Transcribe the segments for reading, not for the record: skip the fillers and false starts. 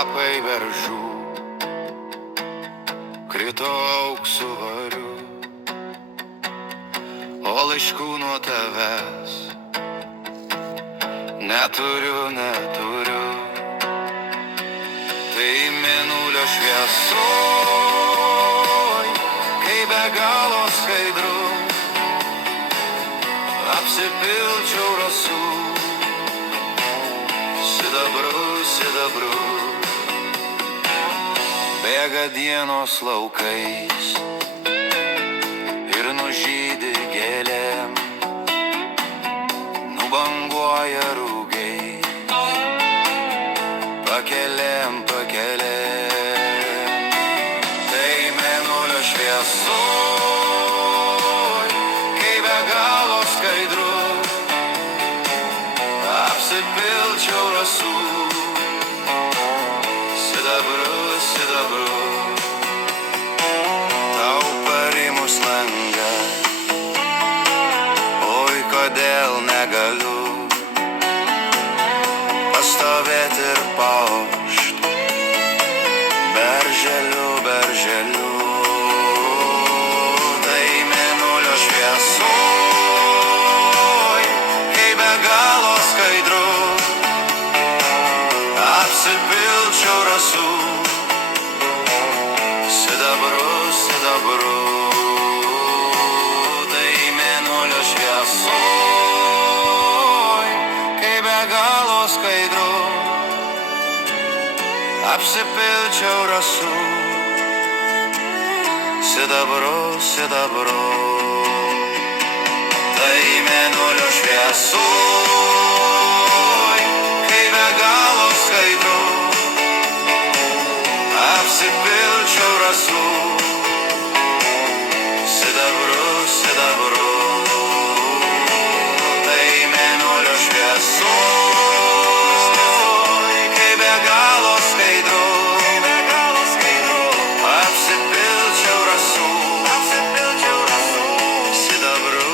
lapai beržų krito auksu variu, o laiškų nuo tavęs neturiu. Tai mėnulio šviesoj, kai be galo skaidru, apsipilčiau rasų sidabru. Bėga dienos laukais ir nužydi gėlėm, nubanguoja rūgiai, pakelėm. Tai mėnulio šviesoj, kai be galo skaidru, apsipilčiau rasų sidabru. Tau parimus langą, oi kodėl negaliu pastovėti ir paušt berželiu. Tai mėnulio šviesoj, kai be galo skaidru, apsipilčiau rasų sidabru. Tai mėnulio šviesoj, kai be galo skaidru, apsipilčiau rasų sidabru. Tai mėnulio šviesoj, kai be galo skaidru, apsipilčiau rasų sidabru. Tai mėnulio šviesoj, kai be galo skaidru, apsipilčiau rasų sidabru.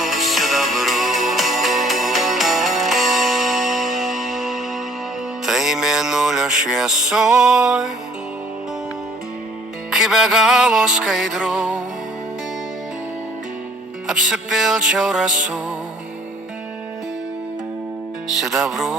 Tai mėnulio šviesoj, kai be galo skaidru, apsipilčiau rasų sidabru.